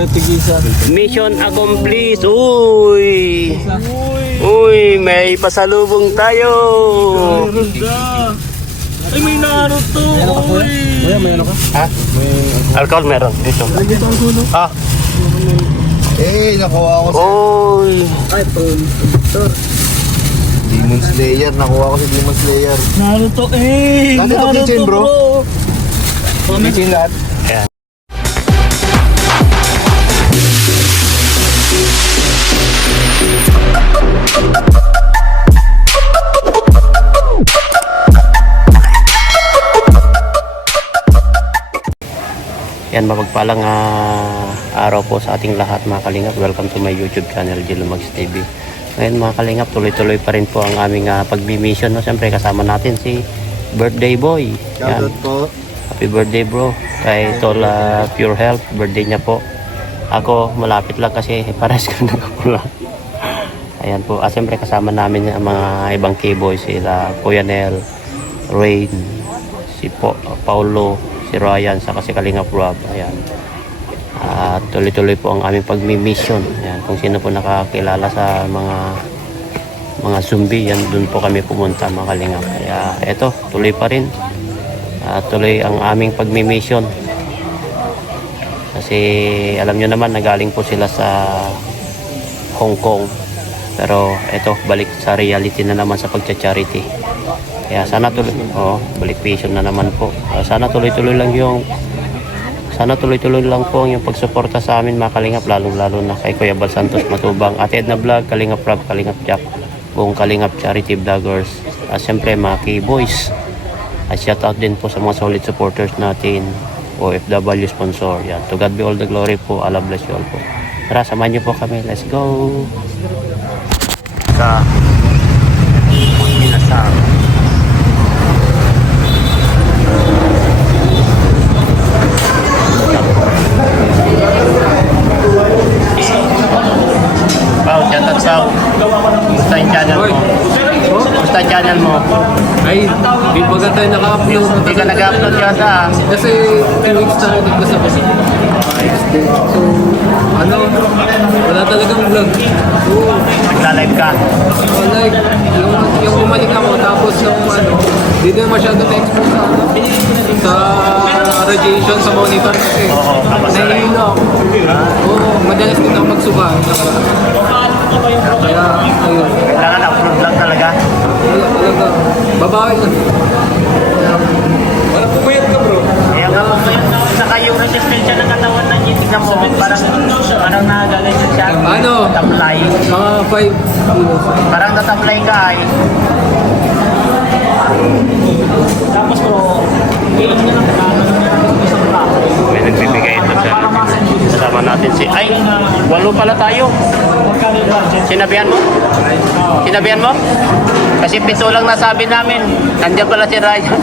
Mission accomplished. Uy! Uy, may pasalubong tayo. Ay, may Naruto. Uy. May ano ka? Ha? Alcohol meron dito. Ah. Nakuha ko si Uy. Ay, Tor. Demon Slayer. Nakuha ko si Demon Slayer. Naruto, Dati ito kitchen, bro. Kitchen lahat. Ayan. Yan, mapagpalang araw po sa ating lahat mga kalingap. Welcome to my YouTube channel, Jilumags TV. Ngayon mga kalingap, tuloy-tuloy pa rin po ang aming pag-mission. No? Siyempre kasama natin si Birthday Boy. Yan. Shoutout po. Happy birthday bro. Kay Tol Pure Health, birthday niya po. Ako malapit lang kasi pares ka nakapula. Ayan po. Siyempre kasama namin ang mga ibang K-boys, sila Kuya Nel, Rain, si Paulo, si Ryan, saka si Kalingap Rob. Ayan. Tuloy-tuloy po ang aming pagmi-mission. Ayan. Kung sino po nakakilala sa mga zombie, yan doon po kami pumunta mga Kalingap. Kaya eto, tuloy pa rin. Tuloy ang aming pagmi-mission. Kasi alam nyo naman, nagaling po sila sa Hong Kong. Pero eto, balik sa reality na naman sa pagcha-charity. Kaya sana balik vision na naman po. Sana tuloy-tuloy lang po yung pagsuporta sa amin mga Kalingap, lalo na kay Kuya Bal Santos Matubang, Ate Edna Vlog, Kalingap Rob, Kalingap Jack, buong Kalingap Charity Vloggers, at siyempre mga K-Boys. At shout out din po sa mga solid supporters natin, OFW sponsor. Yan. To God be all the glory po. Allah bless you all po. Tara, samahan niyo po kami. Let's go! Minasang. Wow, shout out Sao. Kumusta yung channel mo? Kumusta yung channel mo? Ay, di ba tayo naka-upload? Hindi ka nag-upload yata Kasi 2 weeks na rin ko sa basa. So, wala talagang vlog. Oo. Nagla-live ka. Like, yung bumalik ako, tapos di din masyado na-expose sa radiation sa monitor kasi. Oo, nahihilo ako. Oo, madalas din ako magsuka. Kaya, ayun. Kailangan upload lang talaga. Wala talaga. Babae lang. Wala pumayat ka, bro. Kaya nga po saka yung resistensya ng katawan na tignan mo, parang nagaganyan siya. Ano? Taplay. Mga 5 kilos. Parang nataplay ka ay. Tapos bro, may nagbibigay ito sa kasama natin si ay, 8 pala tayo. Sinabihan mo? Sinabihan mo? Kasi 7 lang nasabi namin. Nandiyan pala si Ryan.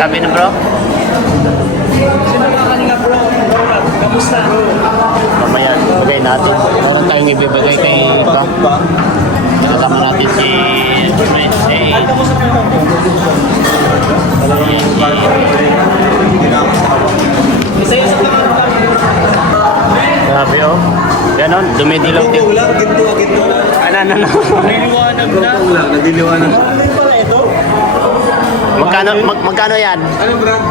Sabi na bro? Mamaya, ibigay natin. Meron tayong ibibigay kay iba. Kasama natin si grabe oh. Ganon, dumidilaw din. Ano. Nagdiliwanag. Magkano yan? Ano brand?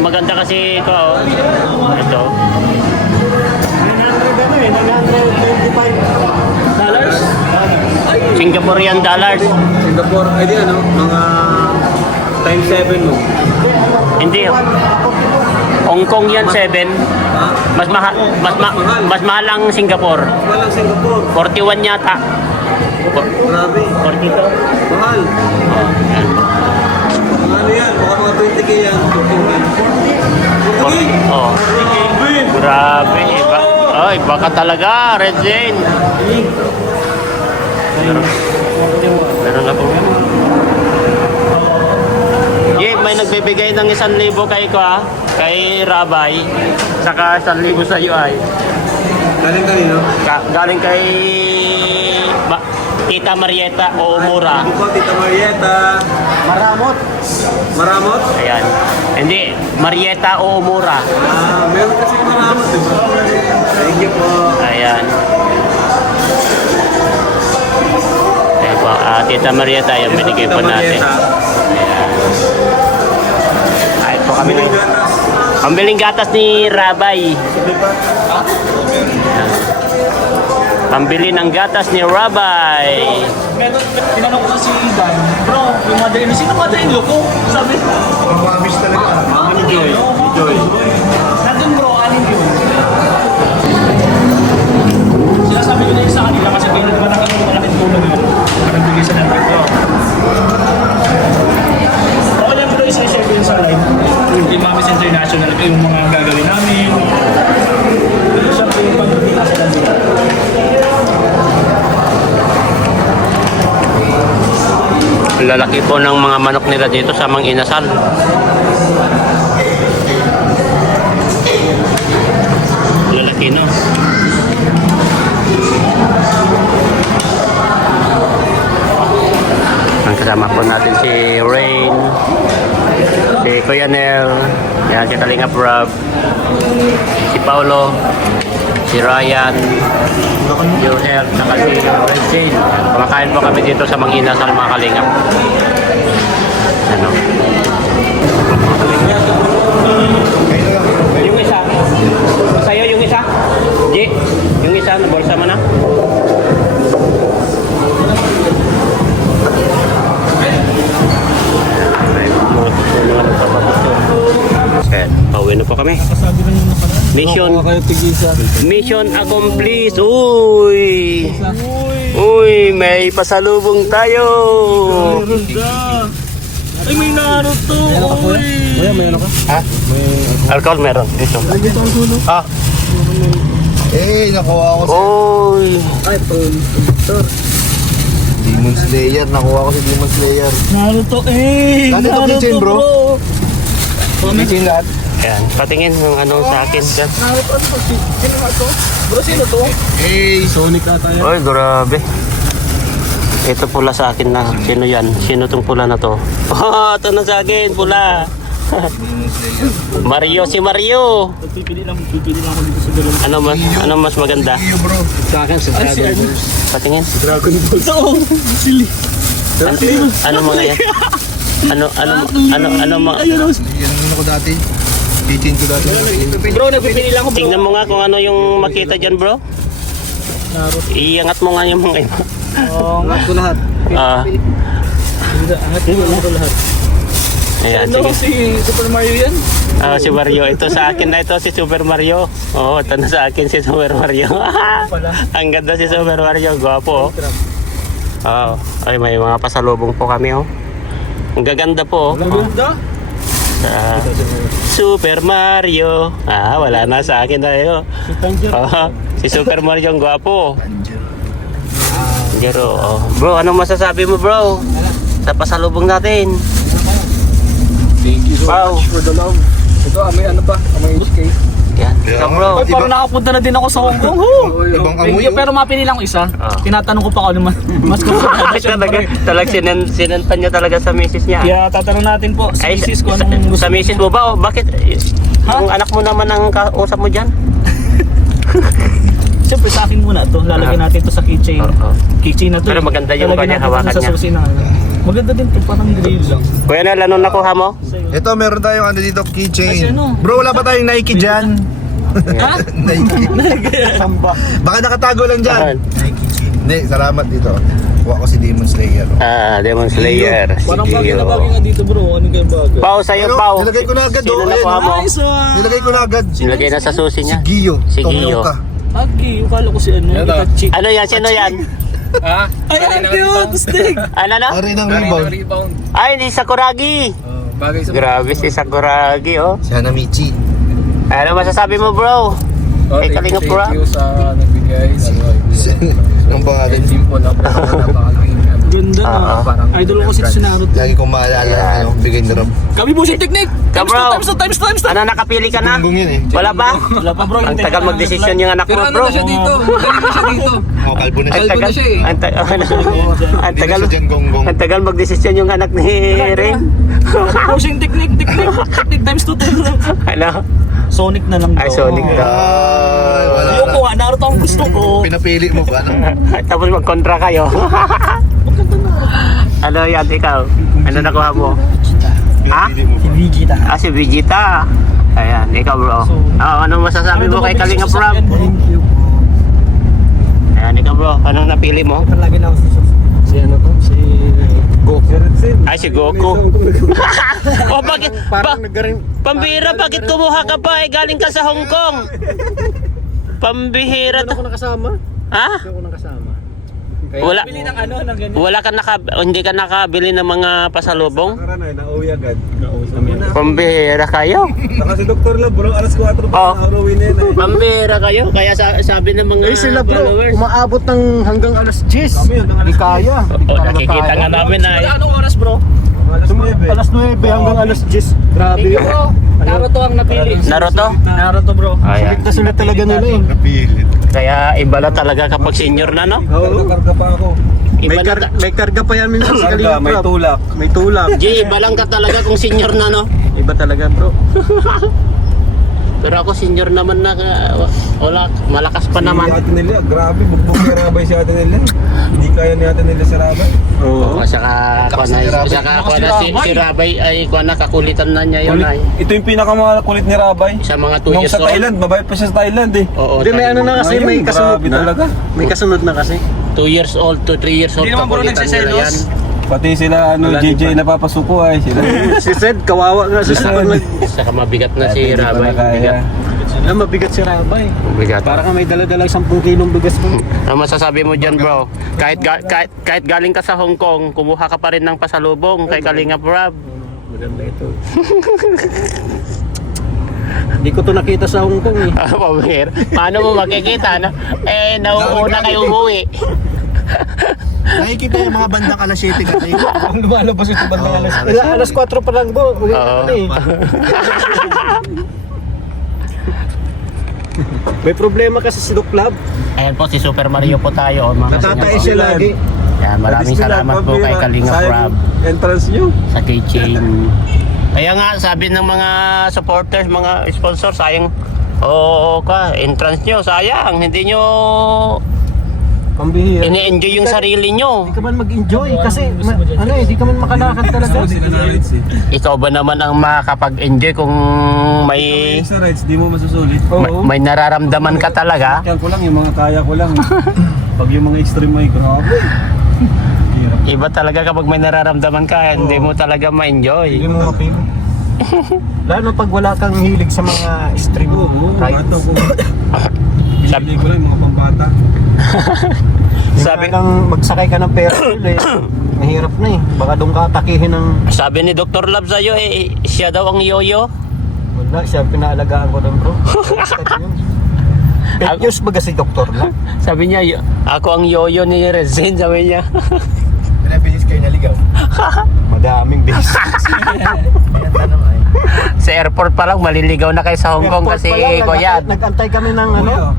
Maganda kasi ito oh. Ito. $925. Singaporean dollars. Singapore, ay di mga times 7 mo. Hindi. Hong Kong yan 7. Mas mahal ang Singapore. Walang Singapore. 41 yata. Grabe. 42. Mahal. Ano yan? Baka mga 20k yan. 20k. Oh. Grabe. Iba ka talaga, Red Jane. Meron ako. May nagbibigay ng 1,000 kay ko kay Rabay. Saka 1,000 sa iyo ay. Galing kanino? Galing kay Tita Marieta o Mura. Ako po, Tita Marieta. Maramot. Maramot? Ayan. Hindi, Marieta o Umura. Meron kasi maramot, di ba? Thank you po. Ayan. Ayan po, Tita Marieta, yung binigay po natin. Ayan. Ayun po kami ng... Pambiling gatas ni Rabay. Ayan. Pambili ng gatas ni Rabay. Tinanong ko si Dan, bro, yung mother-in-law, sino mother-in-law ko? Sabi, Mamamis talaga. Ani Joy. Nandun bro, anin yun. Sinasabi ko na yun sa kanila kasi malaking tulong yun. Parang bigay sa namin ko. Okay lang bro, isa-share ko yun sa live. Yung Mamis International, yung mga gagawin namin. Siyempre yung pagkakita sila nila. Lalaki po ng mga manok nila dito sa Mang Inasal. Lalaki, no? Ang kasama po natin si Rain, si Kuya Nel, yan, si Kalingap Rob, si Paulo, si Ryan, Joel, saka si Red Jane. Kumakain po kami dito sa Mang Inasal, mga Kalingap. Ano? Yung isa. Sa'yo yung isa? G, yung isa, nabolsa mo na? Pauwi na po kami. Mission accomplished. Uy! Uy, may pasalubong tayo. Ay, may Naruto! Uy! Kuya, may ano ka? Ha? Alcohol meron. Ito. Ah. Nakuha ko si Uy! Ay, Victor. Demon Slayer. Nakuha ko si Demon Slayer. Naruto, Dati ito kitchen, bro. Kitchen lahat. Ayan, patingin ng ano sa akin. Naruto, ano to? Sino nga to? Bro, sino to? Sonic ata yan. Uy, grabe. Ito pula sa akin na. Sino yan? Sino tong pula na to? Oh, ito na sa akin, pula. Mario, si Mario. Pipili lang ako dito sa dalawa. Ano mas maganda? Iyo, bro. Sa akin, sa Ay, si ano? Patingin. Dragon Ball. Ito, sili. Ano mga yan? Ano mga... Ayun, oh. Yan ang ko dati. Kitchen ko dati. Bro, nagpipili lang ako, bro. Tingnan mo nga kung ano yung makita dyan, bro. Naruto. Iangat mo nga yung mga iba. Oo, nga ko lahat. Ah, Angat ko lahat. ayan, Ano, sige. si Super Mario yan? Si Mario. Ito sa akin na ito, si Super Mario. Oo, ito na sa akin si Super Mario. Ang ganda si Super Mario. Gwapo, oh. Oo. Ay, may mga pasalubong po kami, oh. Ang gaganda po, oh. Maganda? Super Mario. Wala na sa akin na yun. Si Tanjiro. Si Super Mario ang gwapo. Jero, oh. Bro, anong masasabi mo, bro? Sa pasalubong natin. Thank you so Wow. much for the love. Ito, may ano pa? May HK. Yan. Ito, bro. Ay, parang nakapunta na din ako sa Hong Kong. Ibang amoy. Pero mapili lang isa. Ah. Tinatanong ko pa kung ano mas Ay, talaga sinentan niya talaga sa misis niya. Kaya tatanong natin po sa Ay, misis ko anong gusto. sa misis mo ba? O bakit? Ha? Yung anak mo naman ang kausap mo dyan? Siyempre sa akin muna to. Lalagyan natin to sa keychain. Oo. Keychain na to. Pero maganda yung Lalagyan kanya, natin to hawakan sa niya. susi na. Maganda din to. Parang grill lang. Kuya Nel, ano nakuha mo? Ito, meron tayong ano dito, Ay, keychain. ano? Bro, wala pa tayong Nike dyan. Ha? Nike. Baka nakatago lang dyan. Hindi, salamat dito. Kuha ko si Demon Slayer. Demon Slayer. Parang Si bagay na Gio. bagay nga dito bro. Ano kayong bagay? Pao, sa'yo, Pero, Pao. nilagay ko na agad, Sino oh. nakuha Ayun, mo? Nice one! Nilagay ko na agad. Nilagay na sa susi Si niya. Gio. Si Tong Gio. Yoka. Agi, ukala ko si ano. Itachi. Ano yan? Sino yan? Ha? Ay, ang cute! Stick! Ano na? Ari ng Galing rebound. ng rebound. Ay, ni Sakuragi. Bagay sa... Grabe si Sakuragi, oh. Si Hanamichi. Ano masasabi mo, bro? Ay, thank Kalingap you Rob. sa nagbigay. Ang pangalan. Simple na po. Napakalaking Ganda na. Oo. Idol ko si Tsunaro. Lagi kong maalala, ano, bigay ni Rob. Kami po si Technique. Ka, bro. Times 2. Ano, nakapili ka na? Gunggong yun eh. Wala pa? Wala pa bro. Ang tagal magdesisyon yung anak Pero mo, ano bro. na siya dito? Magaling na siya dito. Mga kalbo na siya. Ang Kalbo tagal. na siya eh. Ang tagal. Ang Hindi tagal. na siya dyan gonggong. Ang tagal magdesisyon yung anak ni Ring. Pushing Technique. Technique times 2. Ano? Sonic na lang. Ay, Sonic daw. Ay, wala Ayoko na. nga, Naruto ang gusto ko. Pinapili mo ba? Ano? Tapos magkontra kayo. Ano yan, ikaw? Ano nakuha mo? Ha? Pinapili mo ba? Vegeta. Ah, si Vegeta. Ayan, ikaw bro. Ano masasabi mo kay Kalinga Prab? Thank you. Ayan, ikaw bro. Anong napili mo? Lagi na ako si ano to? Si Goku. Ay, si Goku. Oh, bakit? Pambihira, bakit kumuha ka pa? Galing ka sa Hong Kong. Pambihira to. Ako nakasama. Ha? Ako nakasama. Wala. Bili ng ano, ng ganyan. Wala ka hindi ka nakabili ng mga pasalubong? Karanay, nauwi agad. Pambihira kayo. Saka si Dr. Lab, bro, alas 4 pa Oh. na arawin na yun eh. Pambihira kayo. Kaya sabi ng mga followers. umaabot ng hanggang alas 10. Hindi kaya. Oh, nakikita nga namin na. Anong oras bro? Alas 9. Alas 9 hanggang alas 10. Grabe yun. Naruto ang napili. Naruto? Naruto bro. Ayan. Sulit na sulit talaga nila eh. Napilit. Kaya iba na talaga kapag senior na, no? Oo, karga pa ako. Iba na, May karga pa yan minsan sa Karga, may tulak. May tulak. G, iba lang ka talaga kung senior na, no? Iba talaga bro. Pero ako senior naman na, wala, malakas pa Si naman. Ate Nelia, grabe, bugbog ni Rabay si Ate Nelia. Hindi kaya ni Ate Nelia si Rabay. Oo. Saka si Rabay ay kakulitan na niya yun ay. Ito yung pinakamakulit ni Rabay. Sa mga 2 Nung years sa Thailand, babayad pa siya sa Thailand eh. Oo, Hindi, may ano na kasi, Ngayon, may kasunod grabe na. talaga. May kasunod na kasi. 2 years old to 3 years old Hindi naman bro kakulitan nila yan. nagsiselos. Pati sila, JJ napapasuko ay sila. Si Zed, kawawa nga Si siya. Zed. Saka mabigat na si Hindi pa Rabay. na kaya. Mabigat. Mabigat si Rabay. Mabigat. Para ka may dala-dala 10 kilong bigas mo. Ano masasabi mo dyan, bro? Kahit galing ka sa Hong Kong, kumuha ka pa rin ng pasalubong kay Kalinga Prab. Maganda ito. Hindi ko to nakita sa Hong Kong eh. Pamir. Paano mo makikita? No? Eh, nauuna kayo umuwi. Nakikita yung mga bandang alas 7 kasi. Ang lumalabas ito bandang alas. Alas 4 pa lang bro. Uwi Oo. na eh. May problema kasi si Doc Lab. Ayan po, si Super Mario po tayo. Mga Natatay siya lagi. Yan, maraming salamat po kay Kalinga Prab Entrance nyo. sa keychain. Kaya nga, sabi ng mga supporters, mga sponsors, sayang, entrance nyo, sayang, hindi nyo Pambihira. ini-enjoy yung sarili nyo. Hindi ka man mag-enjoy kasi hindi ka man makalakad talaga. Ikaw ba naman ang makakapag-enjoy kung may Sa rides, di mo masusulit. may nararamdaman ka talaga? Yan ko lang, yung mga kaya ko lang. Pag yung mga extreme ay grabe. Hirap. Iba talaga kapag may nararamdaman ka, hindi mo talaga ma-enjoy. Hindi mo mapil. Lalo pag wala kang hilig sa mga stream rides. Pinili ko lang yung mga pambata. Sabi- Sabi kang magsakay ka ng Ferris eh. Mahirap na eh. Baka doon ka atakihin ng... Sabi ni Dr. Love sa'yo, siya daw ang yoyo. Wala, siya pinaalagaan ko doon bro. Fake news ba kasi Dr. Lab? Sabi niya, ako ang yoyo ni Rezin, sabi niya. Pinapilis kayo naligaw. Madaming beses. Ayan tanong ay. Sa airport pa lang, maliligaw na kayo sa Hong Kong kasi Koyad. Nag-antay kami ng ano.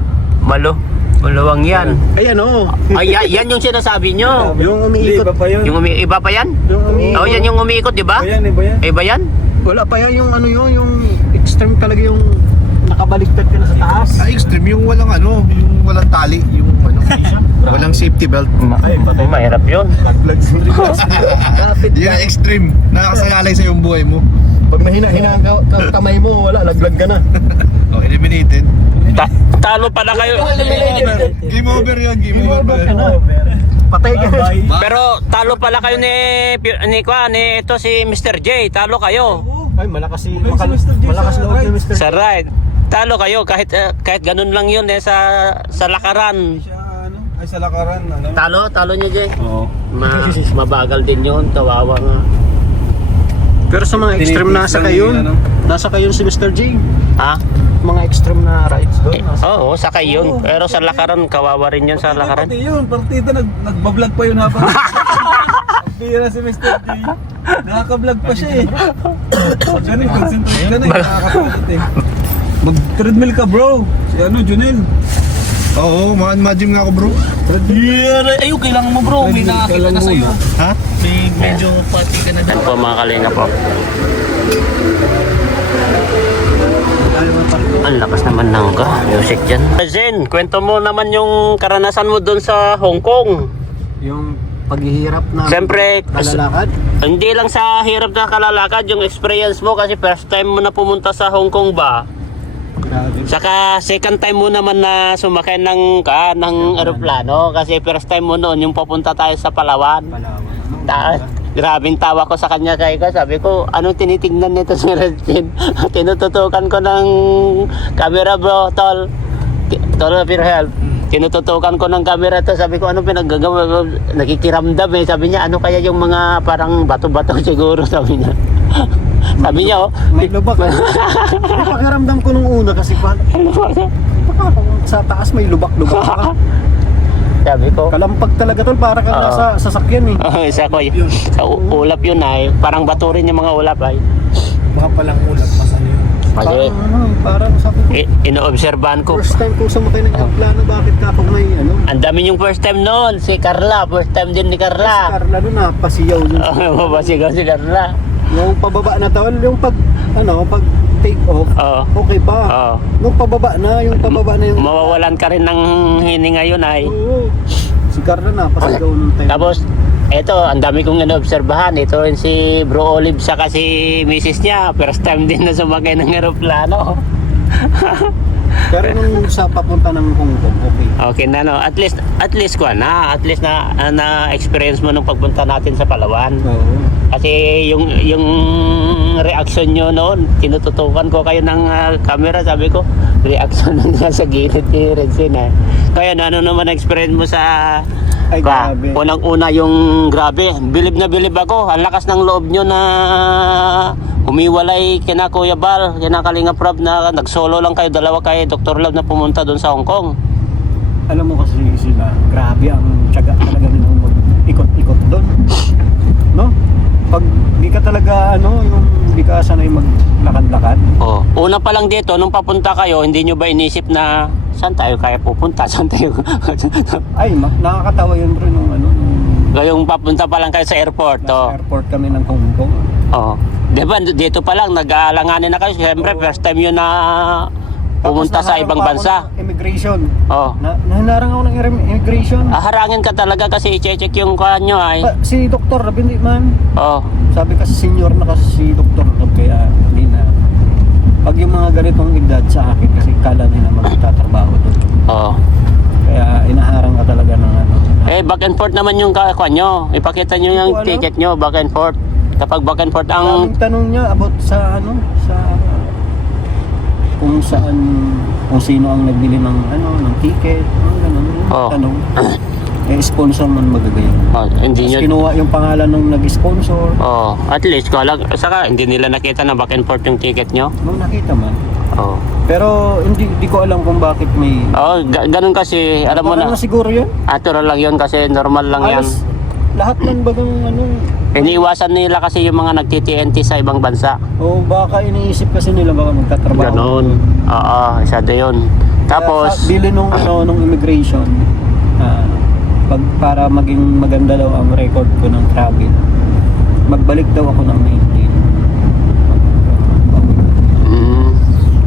Maluwang yan. Ay ano. Ay, yan yung sinasabi nyo. Yung Hindi, umiikot. iba pa yun. Yung iba pa yan? Yung umiikot. Oh, yan yung umiikot, di ba? Iba yan, iba yan. Iba yan? Wala pa yan yung ano yung extreme talaga yung nakabaliktad ka na sa taas. Extreme yung walang yung walang tali, yung walang safety belt. Ay, patay. Mahirap yun. Laglag sa kapit Yan ang extreme. Nakakasalalay sa yung buhay mo. Pag mahina-hina ang kamay mo, wala, laglag ka na. Eliminated. Talo pala kayo. Game over yun, game over. Patay ka na. Pero talo pala kayo ni ito si Mr. J. Talo kayo. Ay, malakas malakas loob ni Mr. Sa ride. Talo kayo kahit ganun lang yun sa lakaran. Siya, ay sa lakaran, Talo niyo, J. Oo. Mabagal din yun, kawawa nga. Pero sa mga extreme nasa kayo, nasa kayo si Mr. J. Ha? Mga extreme na rides doon. Oo, sakay yun. Pero sa lakaran, kawawa rin yun sa lakaran. Pati yun, partida nagbablog pa yun habang bira si Mr. J. Nakaka-vlog pa siya eh. Ganun, concentrate ka na eh. Nakakapagod eh. Mag-treadmill ka bro. Si Junel. Oo, ma-gym nga ako bro. Yeah, ayun, kailangan mo bro. May nakakita na sa'yo. Ha? May medyo pati ka na Yan po mga kalinga po. Ang lakas naman ng music dyan. Zen, kwento mo naman yung karanasan mo doon sa Hong Kong. Yung paghihirap na Siyempre, kalalakad. hindi lang sa hirap na kalalakad, yung experience mo kasi first time mo na pumunta sa Hong Kong ba? Grabe. Saka second time mo naman na sumakay ng eroplano kasi first time mo noon yung papunta tayo sa Palawan. Grabing tawa ko sa kanya kay ko. Sabi ko, anong tinitingnan nito si Redfin? Tinututukan ko ng camera bro, tol. Tol, Pure Help. Tinututukan ko ng camera to. Sabi ko, ano pinaggagawa ko? Nakikiramdam eh. Sabi niya, ano kaya yung mga parang bato-bato siguro, sabi niya. Sabi niya, oh. May lubak. Pakiramdam ko nung una kasi sa taas may lubak-lubak pa. Sabi ko, Kalampag talaga tol, para kang nasa sasakyan eh. isa ko yun. Sa ulap yun ay, parang bato rin yung mga ulap ay. Mga palang ulap pa sa iyo. Kasi, Parang sabi ko, inoobserbahan ko. first time ko sumakay ng aeroplano, bakit ka pag may Ang dami yung first time noon, si Carla. First time din ni Si Carla. Carla nun napasiyaw yun. Mabasigaw si Carla. Yung pababa na tol, yung pag take off, Oo. okay pa. Oo. Yung pababa na yung Mawawalan ka rin ng hininga yun ay. Oo. Si Carla napasigaw nung time. Tapos, eto, ang dami kong inoobserbahan. Ito rin si Bro Olive sa kasi misis niya. First time din na sumakay ng aeroplano. Pero nung sa papunta ng Hong Kong, okay. Okay na no. At least na experience mo nung pagpunta natin sa Palawan. Oo. Kasi yung reaction nyo noon, tinututukan ko kayo ng camera, sabi ko, reaction nyo sa gilid ni Redsin eh. Kaya ano naman experience mo sa Ay, grabe. unang-una yung grabe, bilib na bilib ako, ang lakas ng loob nyo na humiwalay kina Kuya Bal, kina Kalinga Prab na nagsolo lang kayo, dalawa kayo, Dr. Love na pumunta doon sa Hong Kong. Alam mo kasi sila, grabe ang tiyaga talaga nilang mag-ikot-ikot doon. No? Pag di ka talaga yung di ka sanay maglakad-lakad. Oh, una pa lang dito nung papunta kayo, hindi nyo ba inisip na saan tayo kaya pupunta? Saan tayo? Ay, nakakatawa yun bro nung Ngayong papunta pa lang kayo sa airport, nasa airport kami ng Hong Kong. Oh. Di ba dito pa lang nag-aalanganin na kayo. Siyempre first time yun na pumunta Tapos sa naharang ibang pa ako bansa. ng immigration. Oh. Nahinarang ako ng immigration. Harangin ka talaga kasi i-check yung kanyo ay. Si Dr. Rob, hindi man. Oh. Sabi kasi senior na kasi si Dr. Rob, kaya hindi na. Pag yung mga ganitong edad sa akin, kasi kala nila magtatrabaho doon. Oh. Kaya inaharang ka talaga ng Back and forth naman yung kanyo. Ipakita nyo yung Hindi ko alam. ticket nyo, back and forth. Kapag back and forth ang Daming tanong niya about sa kung sino ang nagbili ng ticket, ganun. Oh. Tanong. Sponsor man magagayon. hindi nyo. Kinuha yung pangalan ng nag-sponsor. Oh, at least saka hindi nila nakita na back and forth yung ticket nyo. Nung nakita man. Oh. Pero hindi ko alam kung bakit may Oh, ganun kasi alam mo Parang na. siguro yun. Natural lang yun kasi normal lang yan. Alas, lahat ng bagang Iniiwasan nila kasi yung mga nagti-TNT sa ibang bansa. o baka iniisip kasi nila baka magtatrabaho. Ganon. Oo, isa din yun. Tapos, bili nung immigration, para maging maganda daw ang record ko ng travel, magbalik daw ako ng 19.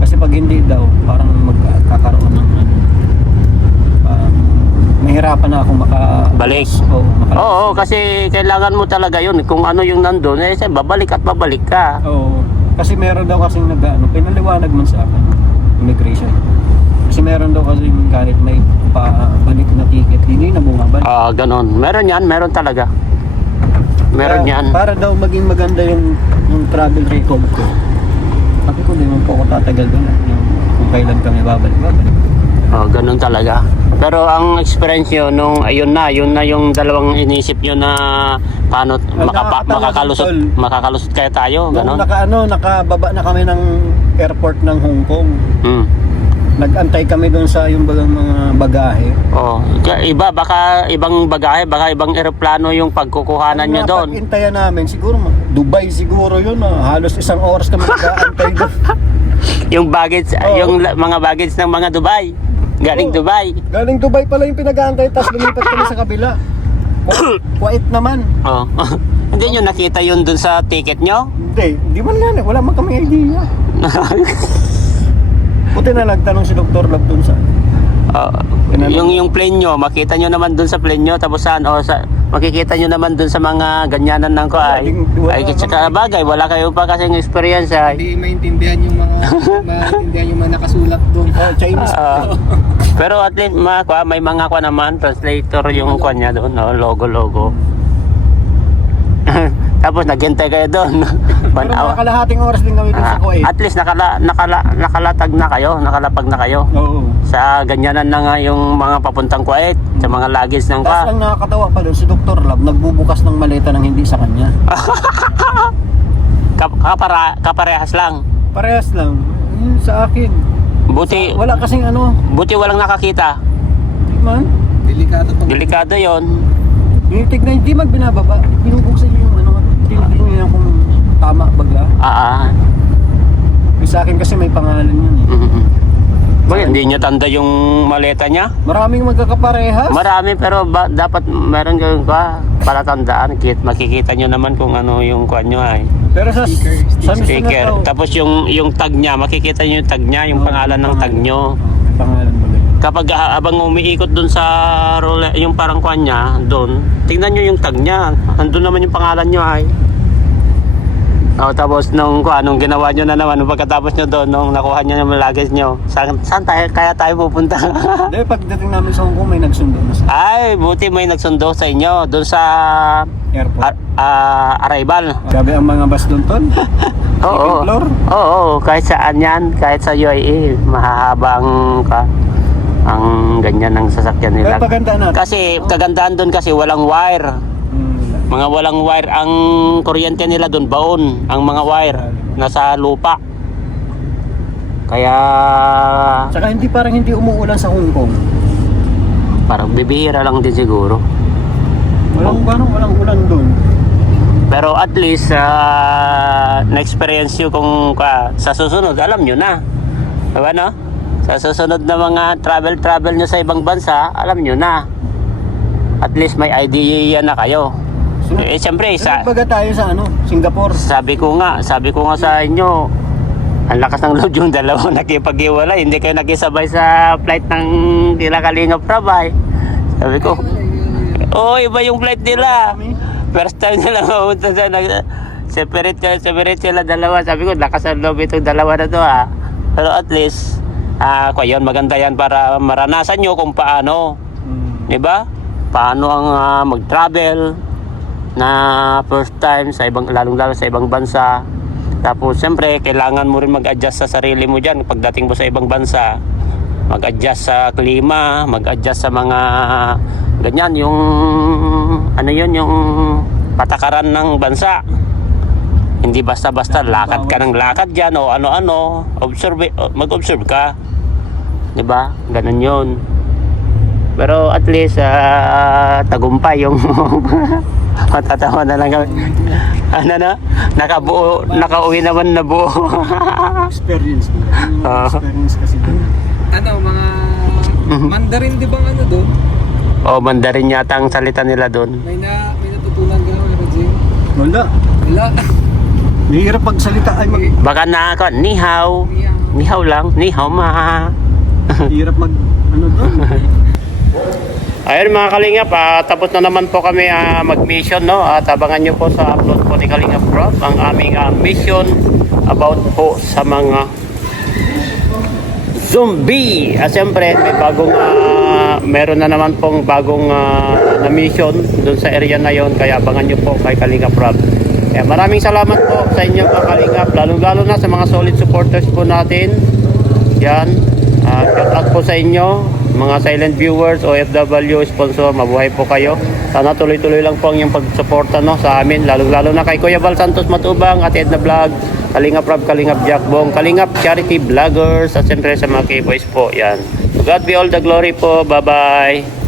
Kasi pag hindi daw, parang magkakaroon ng mahirapan na ako balik. Oo, kasi kailangan mo talaga yun. Kung ano yung nandun, babalik at babalik ka. Oo. Kasi meron daw kasing pinaliwanag man sa akin, immigration. Kasi meron daw kasi kahit may balik na ticket, hindi na bumabalik. Ganon. Meron yan, meron talaga. Meron yan. Para daw maging maganda yung travel record ko. Sabi ko, di mo po ako tatagal doon. Kung kailan kami babalik. Oh, ganun talaga. Pero ang experience nyo nung ayun na yung dalawang inisip nyo na paano makakalusot kaya tayo, Nung ganun. nakababa na kami ng airport ng Hong Kong. Hmm. Nag-antay kami doon sa yung bagang mga bagahe. Oh, baka ibang bagahe, baka ibang eroplano yung pagkukuhanan nyo doon. Napag-intayan namin, siguro Dubai siguro yun. Halos 1 oras kami nag-aantay doon. Yung baggage, Oo. yung mga baggage ng mga Dubai. Galing Oo. Dubai. Galing Dubai pala yung pinag-aantay, tapos lumipat kami sa kabila. Kuwait naman. Oh. Hindi nyo nakita yun dun sa ticket nyo? Hindi man yan eh. Wala man kami idea. Buti na nagtanong si Dr. Lab dun sa... Oh, yung plane nyo, makita nyo naman dun sa plane nyo, tapos makikita nyo naman dun sa mga ganyanan ng ko ay tsaka bagay, wala kayo pa kasing experience ay. Hindi maintindihan yung mga nakasulat doon. Chinese. Pero at least may mga naman, translator yung kwan niya doon, no? Logo. Tapos naghintay kayo doon. Pero mga kalahating oras din kami dun sa Kuwait. At least nakalatag na kayo, nakalapag na kayo. Oo. Sa ganyanan na nga yung mga papuntang Kuwait, sa mga luggage ng Tapos ang nakakatawa pa doon, si Dr. Lab nagbubukas ng maleta ng hindi sa kanya. Kaparehas lang. Parehas lang. Yun sa akin. Buti Wala kasing walang nakakita. Di man. Delikado pag Delikado 'yon. Tinitignan, hindi man binababa. Binubuksan niyo yung tinitignan niya kung tama baga. Sa akin kasi may pangalan yun eh. Bakit hindi niya tanda yung maleta niya? Maraming magkakaparehas. Marami pero dapat meron kayong palatandaan. Makikita nyo naman kung ano yung kuan nyo ay. Pero sa Sticker. na Tapos yung tag niya, makikita nyo yung tag niya, yung pangalan ng tag nyo. pangalan baga. Kapag abang umiikot dun sa yung parang kuan niya, dun, tingnan nyo yung tag niya. Andun naman yung pangalan nyo ay. Tapos nung ginawa nyo na naman, nung pagkatapos nyo doon, nung nakuha nyo yung luggage nyo, saan kaya tayo pupunta? Hindi, pagdating namin sa Hong Kong, may nagsundo na sa Ay, buti may nagsundo sa inyo doon sa airport. arrival. Sabi ang mga bus doon, Ton. Oo. floor? Oo, kahit saan yan, kahit sa UAE, mahahabang ang ganyan ng sasakyan Pero nila. paganda natin. Kasi kagandahan doon kasi walang wire. Mga walang wire, ang kuryente nila doon baon, ang mga wire nasa lupa. Kaya Saka parang hindi umuulan sa Hong Kong. parang bibihira lang din siguro. Walang ulan doon. Pero at least na-experience nyo kung sa susunod, alam nyo na. Diba no? Sa susunod na mga travel nyo sa ibang bansa, alam nyo na. At least may idea na kayo. Siyempre, Baga tayo sa Singapore. sabi ko nga sa inyo, ang lakas ng loob yung dalawa nakipag-iwalay. Hindi kayo nakisabay sa flight ng Kalingap Prabay. Sabi ko, iba yung flight nila. First time nila mapunta sa separate sila dalawa. Sabi ko, lakas ng loob itong dalawa na to ha. Pero at least, yun, maganda yan para maranasan nyo kung paano. Diba? Paano ang mag-travel na first time sa lalong-lalo sa ibang bansa. Tapos siyempre kailangan mo rin mag-adjust sa sarili mo diyan pagdating mo sa ibang bansa. Mag-adjust sa klima, mag-adjust sa mga ganyan yung yung patakaran ng bansa. Hindi basta-basta lakad ka ng lakad diyan o ano-ano, mag-observe ka. 'Di ba? Ganun 'yon. Pero at least tagumpay yung matatawa na lang kami. Nakauwi naman na buo. Experience. Experience kasi doon. mga Mandarin di bang doon? Mandarin yata ang salita nila doon. May natutunan ka ng Regine? Wala. Mahirap pagsalita ay Baka ni hao. Ni hao lang, ni hao ma. Mahirap doon. Ayun mga Kalingap, tapos na naman po kami mag-mission, no? At abangan nyo po sa upload po ni Kalingap Rob ang aming mission about po sa mga zombie. Siyempre, may bagong meron na naman pong bagong na mission doon sa area na yon, kaya abangan nyo po kay Kalingap Rob. Kaya maraming salamat po sa inyo mga Kalingap, lalo na sa mga solid supporters po natin. Yan. Shout out po sa inyo, mga silent viewers, OFW, sponsor, mabuhay po kayo. Sana tuloy-tuloy lang po ang inyong pagsuporta no, sa amin, lalo-lalo na kay Kuya Val Santos Matubang, Ate Edna Vlog, Kalingap Rob, Kalingap Jack Bong, Kalingap Charity Vloggers, at siyempre sa mga K-Boys po. Yan. To God be all the glory po. Bye-bye.